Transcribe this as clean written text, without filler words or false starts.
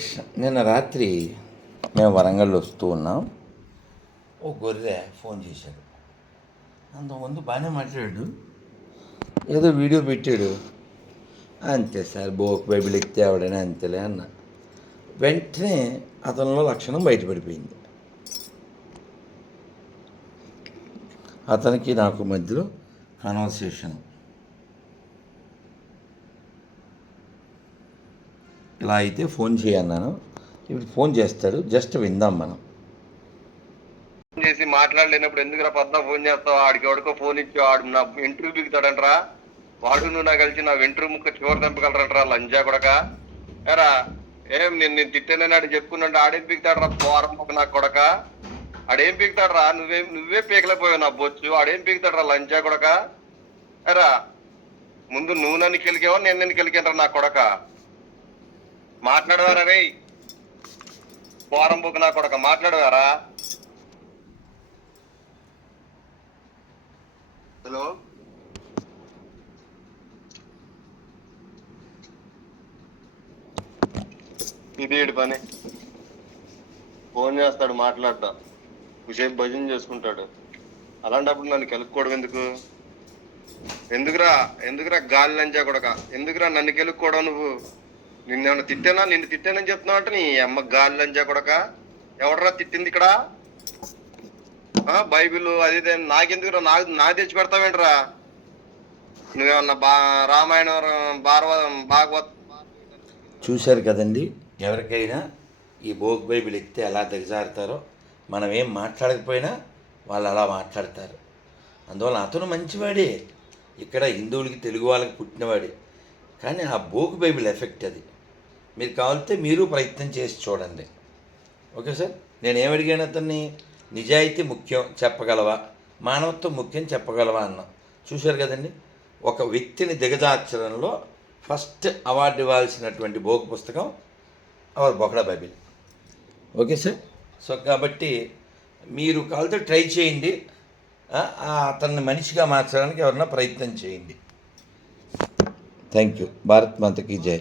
కృష్ణ. నిన్న రాత్రి మేము వరంగల్ వస్తూ ఉన్నాం. ఓ గొర్రె ఫోన్ చేశాడు. అంతకుముందు బాగానే మాట్లాడాడు, ఏదో వీడియో పెట్టాడు. అంతే సార్, బోక్ బైబిల్ ఎక్కితే ఆవిడనే అంతేలే అన్న. వెంటనే అతనిలో లక్షణం బయటపడిపోయింది. అతనికి నాకు మధ్యలో కన్వర్సేషన్ ఇలా అయితే ఫోన్ చేయన్నాను. ఇప్పుడు ఫోన్ చేస్తాడు, జస్ట్ విందాం మనం. చేసి మాట్లాడలేనప్పుడు ఎందుకు పద్మ ఫోన్ చేస్తావు? ఆడికి ఎవడికో ఫోన్ ఇచ్చావు, ఆడు నా ఇంటర్వ్యూ బిగుతాడంటరా. వాడు నువ్వు నాకు కలిసి నా ఇంటర్వ్యూ ముక్క చివరి దంపగలరంటరా లంజా కొడక. ఎరా ఏం నేను తిట్టానని ఆడు చెప్పుకున్నాడు, ఆడేం పీకుతాడరా పోరం ఒక నా కొడక. ఆడేం పీకుతాడరా? నువ్వే పీకలేకపోయావు నా బొచ్చు. ఆడేం పీకుతాడరా లంజా కొడక. ఎరా ముందు నువ్వు నన్ను కెలికావా నేను నన్ను కెలికానరా నా కొడక? మాట్లాడవారా రే పోరం బుక్ నా కొడక, మాట్లాడవారా? హలో, ఇది ఏడు పని. ఫోన్ చేస్తాడు, మాట్లాడతా, కుసేపు భజన చేసుకుంటాడు. అలాంటప్పుడు నన్ను కెలుక్కోవడం ఎందుకు? ఎందుకురా గాలి లంచా కొడక? ఎందుకురా నన్ను కెలుక్కోవడం? నువ్వు నిన్నేమన్నా తిట్టానా? నిన్ను తిట్టానని చెప్తున్నావు అంటే నీ అమ్మ గాలి లంచా కొడక. ఎవడరా తిట్టింది ఇక్కడ? బైబిల్ అది నాకెందుకురా? నాకు తెచ్చి పెడతావేంట్రా? నువ్వేమన్నా రామాయణం భాగవత్ చూశారు కదండి. ఎవరికైనా ఈ బోక్ బైబిల్ ఎక్కితే ఎలా దిగజారుతారో, మనం ఏం మాట్లాడకపోయినా వాళ్ళు అలా మాట్లాడతారు. అందువల్ల అతను మంచివాడే, ఇక్కడ హిందువులకి తెలుగు వాళ్ళకి పుట్టినవాడే. కానీ ఆ బోక్ బైబిల్ ఎఫెక్ట్ అది. మీరు కావాలితే మీరు ప్రయత్నం చేసి చూడండి. Okay sir. నేను ఏమడిగాను అతన్ని, నిజాయితీ ముఖ్యం చెప్పగలవా, మానవత్వం ముఖ్యం చెప్పగలవా అన్నా. చూశారు కదండి. ఒక వ్యక్తిని దిగజార్చడంలో ఫస్ట్ అవార్డు ఇవ్వాల్సినటువంటి బోక్ పుస్తకం అవర్ బొకడా బైబిల్. Okay sir. సో కాబట్టి మీరు కావాలితే ట్రై చేయండి, అతన్ని మనిషిగా మార్చడానికి ఎవరన్నా ప్రయత్నం చేయండి. Thank you. భారత్ మాతకి జై.